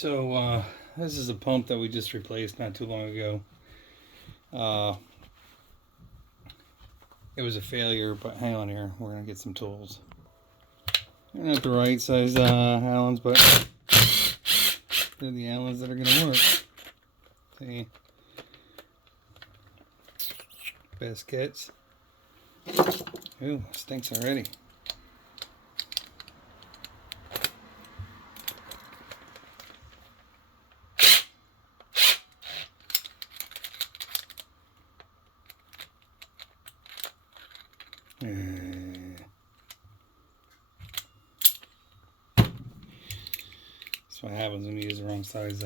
So this is a pump that we just replaced not too long ago. Uh, it was a failure, but hang on here. We're gonna get some tools. They're not the right size Allens, but they're the Allens that are gonna work. See, biscuits. Ooh, stinks already. That's what happens when you use the wrong size.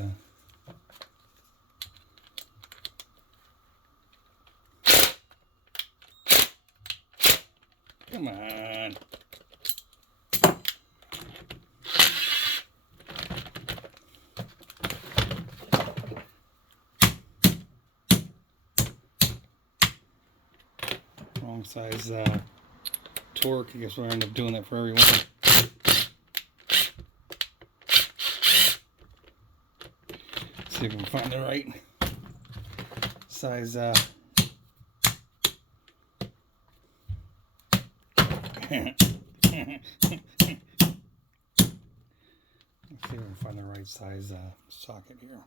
Come on. Wrong size torque. I guess we'll end up doing that for everyone. See if we can find the right size. Let's see if we can find the right size socket here.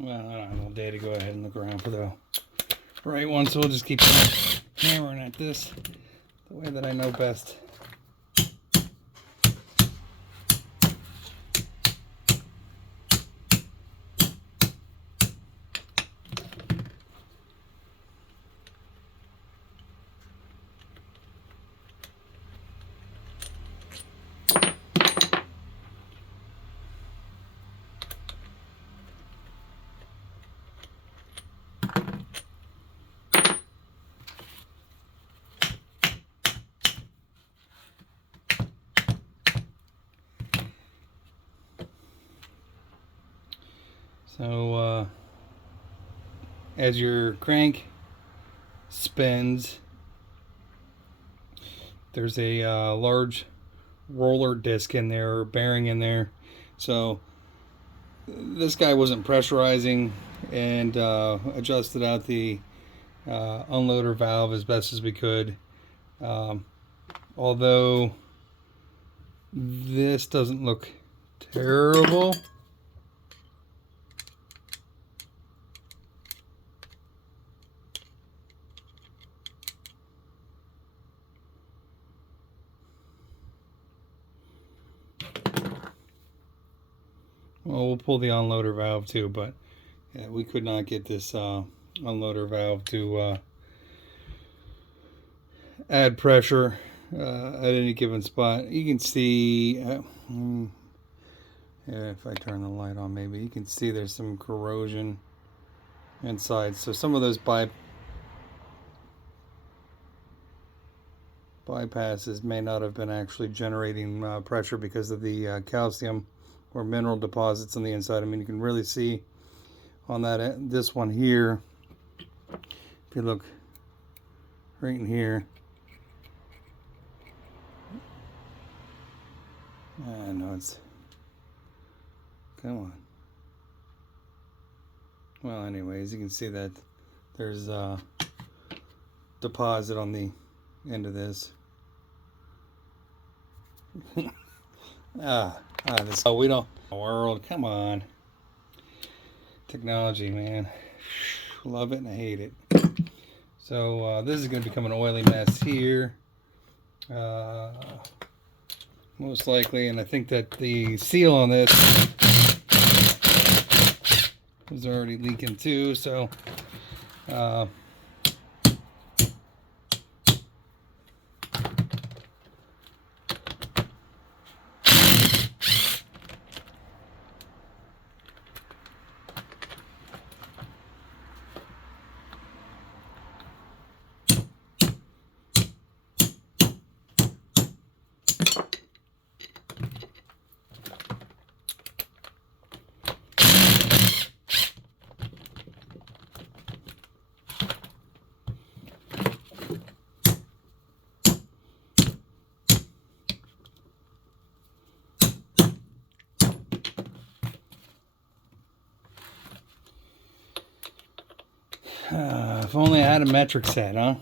Well, I don't have all day to go ahead and look around for the right one, so we'll just keep hammering at this the way that I know best. So as your crank spins, there's a large roller disc in there, or bearing in there. So this guy wasn't pressurizing, and adjusted out the unloader valve as best as we could. Although this doesn't look terrible. Well, we'll pull the unloader valve too, but yeah, we could not get this unloader valve to add pressure at any given spot. You can see, yeah, if I turn the light on, maybe you can see there's some corrosion inside. So some of those bypasses may not have been actually generating pressure because of the calcium or mineral deposits on the inside. I mean, you can really see on that this one here, if you look right in here. No, it's, come on. Well, anyways, you can see that there's a deposit on the end of this. This, we don't, world, come on. Technology, man. Love it and I hate it. So this is going to become an oily mess here. Most likely, and I think that the seal on this is already leaking too, so If only I had a metric set, huh?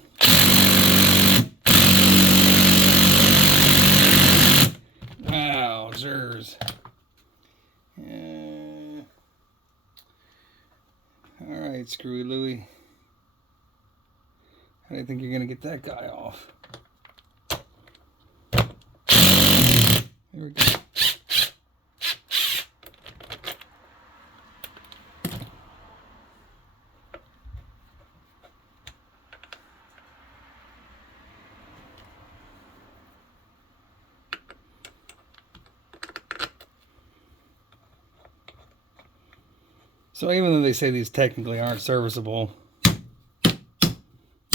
Wowzers. Alright, Screwy Louie. How do you think you're going to get that guy off? Here we go. So even though they say these technically aren't serviceable,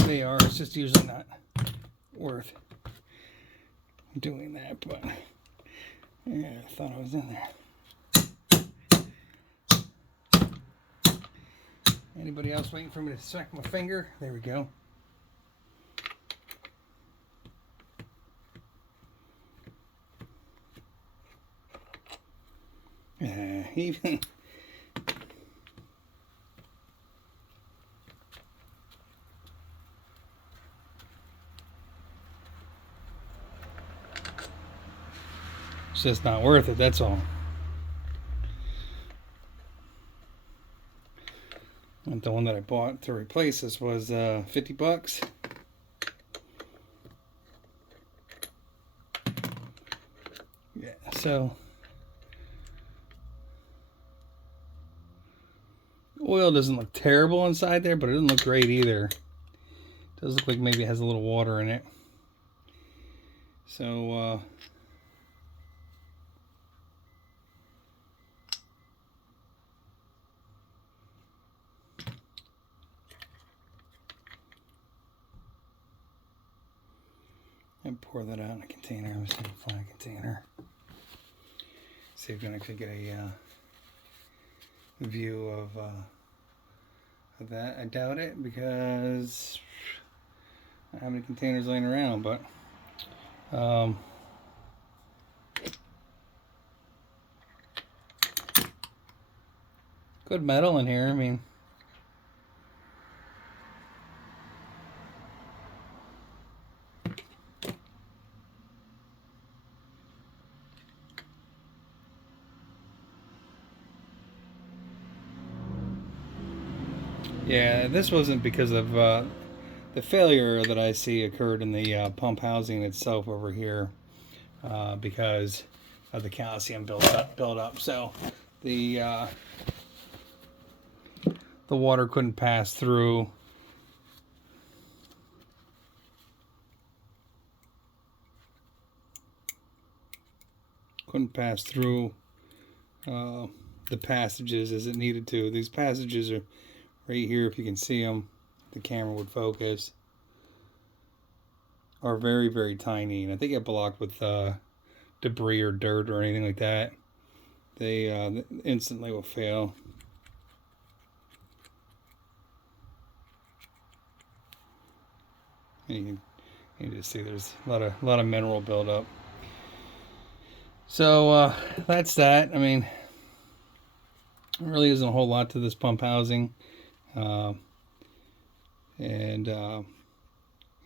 they are. It's just usually not worth doing that. But yeah, I thought I was in there. Anybody else waiting for me to smack my finger? There we go. Even it's just not worth it, that's all. And the one that I bought to replace this was 50 bucks. Yeah, so oil doesn't look terrible inside there, but it doesn't look great either. It does look like maybe it has a little water in it. So and pour that out in a container. I'm just going to find a container. See if we can actually get a view of that. I doubt it because I don't have any containers laying around, but good metal in here. I mean, yeah, this wasn't because of the failure that I see occurred in the pump housing itself over here because of the calcium build up. So the water couldn't pass through. The passages as it needed to. These passages are right here, if you can see them, the camera would focus, are very, very tiny, and if they get blocked with debris or dirt or anything like that, they instantly will fail. And you can just see there's a lot of mineral buildup. So that's that. I mean, there really isn't a whole lot to this pump housing. You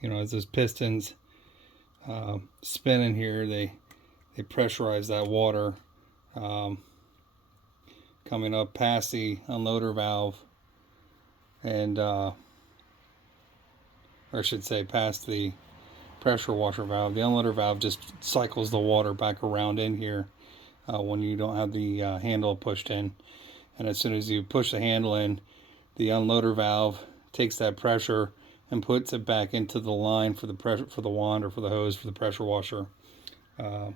know, as those pistons spin in here, they pressurize that water coming up past the unloader valve, and or I should say past the pressure washer valve. The unloader valve just cycles the water back around in here when you don't have the handle pushed in, and as soon as you push the handle in, the unloader valve takes that pressure and puts it back into the line for the pressure, for the wand or for the hose for the pressure washer. And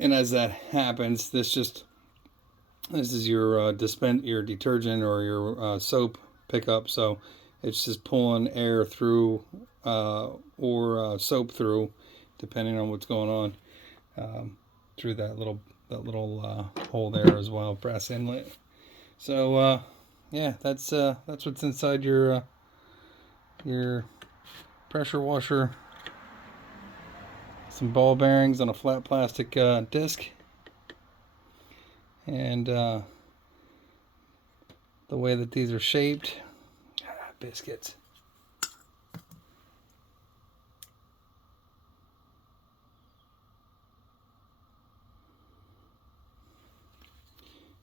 as that happens, this is your your detergent or your soap pickup. So it's just pulling air through or soap through, depending on what's going on, through that little hole there as well, brass inlet. So yeah, that's what's inside your pressure washer. Some ball bearings on a flat plastic disc, and the way that these are shaped. Biscuits.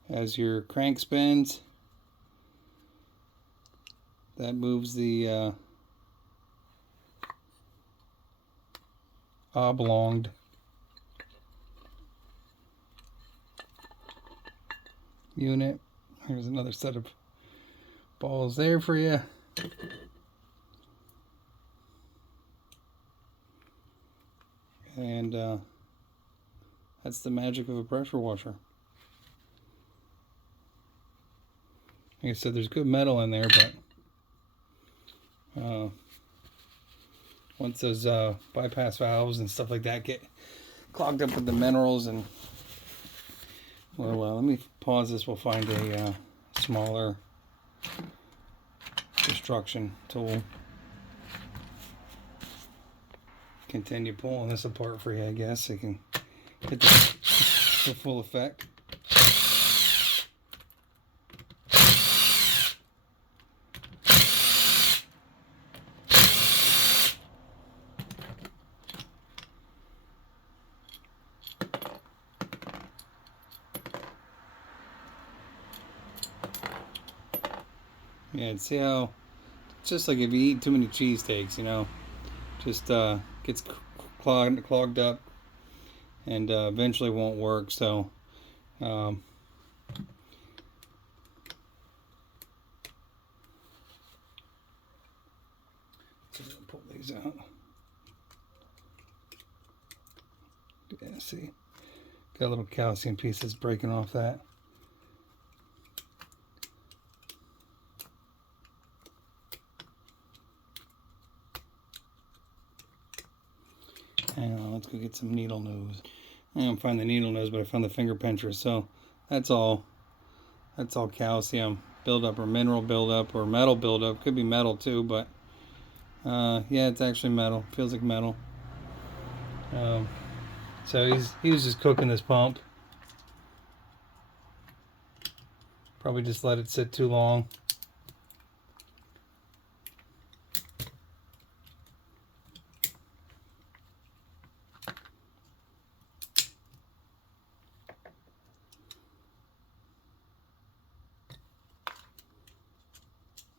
As your crank spins, that moves the oblonged unit. Here's another set of balls there for you. And that's the magic of a pressure washer. Like I said, there's good metal in there, but once those bypass valves and stuff like that get clogged up with the minerals and let me pause this. We'll find a smaller destruction tool. Continue pulling this apart for you, I guess, so you can get the full effect. Yeah, and see how it's just like if you eat too many cheesesteaks, you know, just gets clogged up and eventually won't work. So pull these out. Yeah, see, got little calcium pieces breaking off that. Hang on, let's go get some needle nose. I didn't find the needle nose, but I found the finger pincher. So that's all calcium buildup or mineral buildup or metal buildup. Could be metal too, but yeah, it's actually metal. Feels like metal. So he was just cooking this pump. Probably just let it sit too long.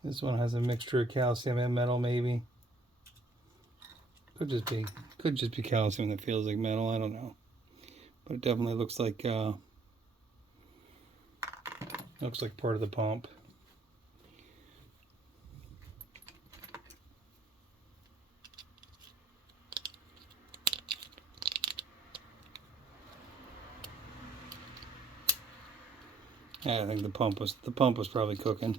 This one has a mixture of calcium and metal, maybe. Could just be calcium that feels like metal. I don't know, but it definitely looks like part of the pump. Yeah, I think the pump was probably cooking.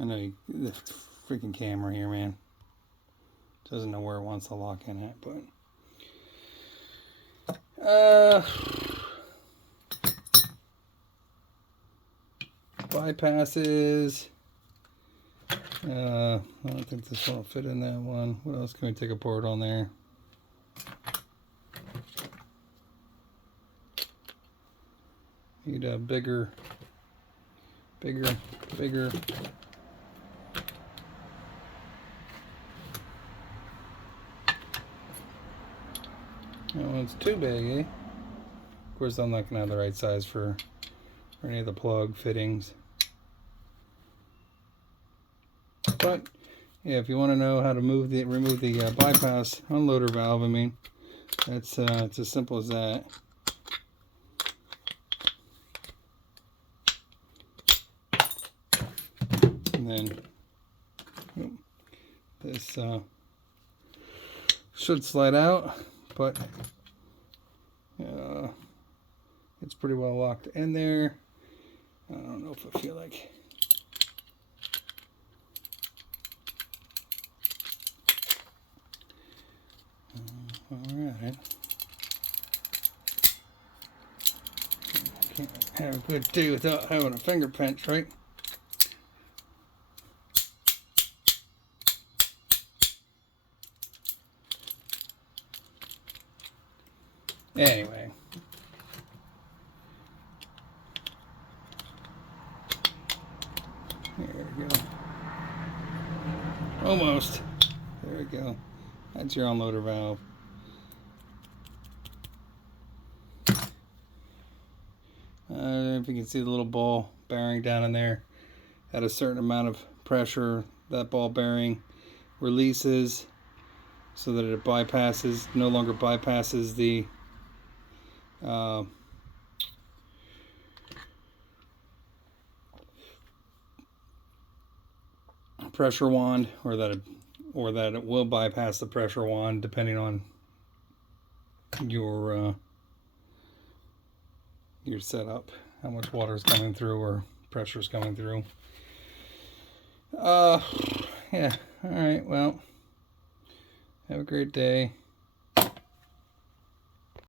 I know the freaking camera here, man. Doesn't know where it wants to lock in at, but bypasses. I don't think this one will fit in that one. What else can we take apart on there? Need a bigger. Oh, it's too big, eh? Of course, I'm not gonna have the right size for any of the plug fittings. But yeah, if you want to know how to remove the bypass unloader valve, I mean, it's as simple as that. And then this should slide out, but it's pretty well locked in there. I don't know if I feel like. All right. Can't have a good day without having a finger pinch, right? Anyway, That's your unloader valve. If you can see the little ball bearing down in there, at a certain amount of pressure, that ball bearing releases so that it no longer bypasses the pressure wand, or that it will bypass the pressure wand depending on your setup, how much water is coming through or pressure is coming through. Yeah, all right, well, have a great day.